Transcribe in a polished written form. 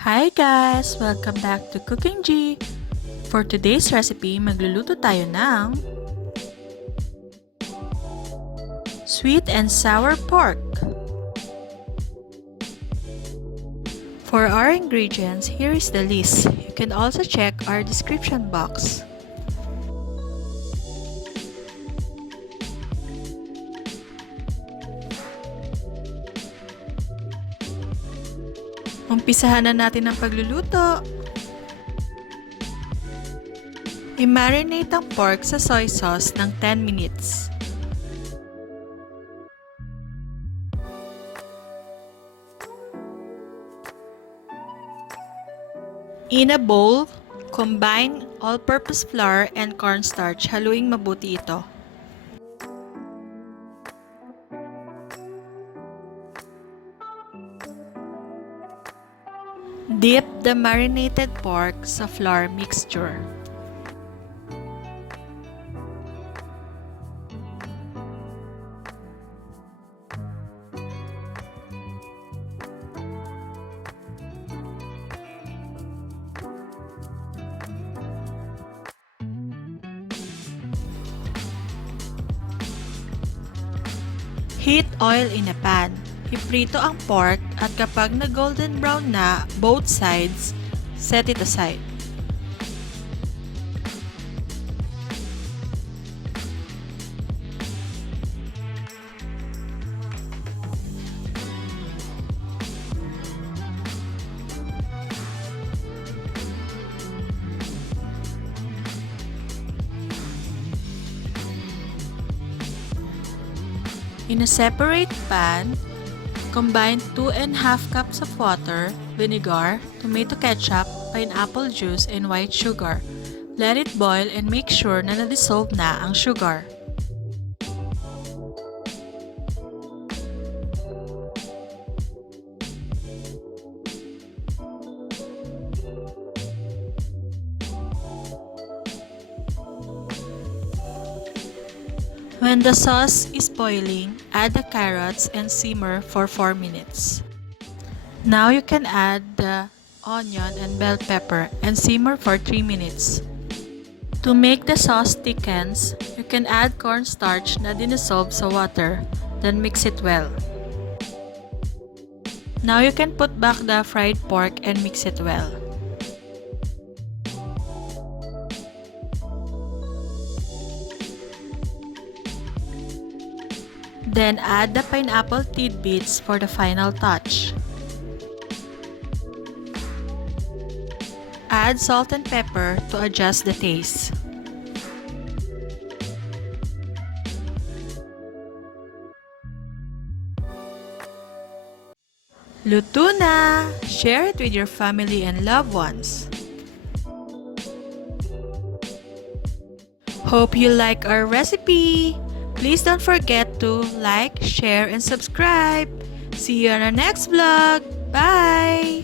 Hi guys! Welcome back to CookinGee! For today's recipe, magluluto tayo ng sweet and sour pork. For our ingredients, here is the list. You can also check our description box. Umpisahan na natin ang pagluluto. I-marinate ang pork sa soy sauce ng 10 minutes. In a bowl, combine all-purpose flour and cornstarch. Haluing mabuti ito. Dip the marinated pork sa flour mixture. Heat oil in a pan. Iprito ang pork at kapag na-golden brown na both sides, set it aside. In a separate pan, combine 2½ cups of water, vinegar, tomato ketchup, pineapple juice, and white sugar. Let it boil and make sure na na-dissolve na ang sugar. When the sauce is boiling, add the carrots and simmer for 4 minutes. Now you can add the onion and bell pepper and simmer for 3 minutes. To make the sauce thickens, you can add cornstarch na dinissolve sa water, then mix it well. Now you can put back the fried pork and mix it well. Then add the pineapple tidbits for the final touch. Add salt and pepper to adjust the taste. Luto na! Share it with your family and loved ones. Hope you like our recipe! Please don't forget to like, share, and subscribe. See you on our next vlog. Bye!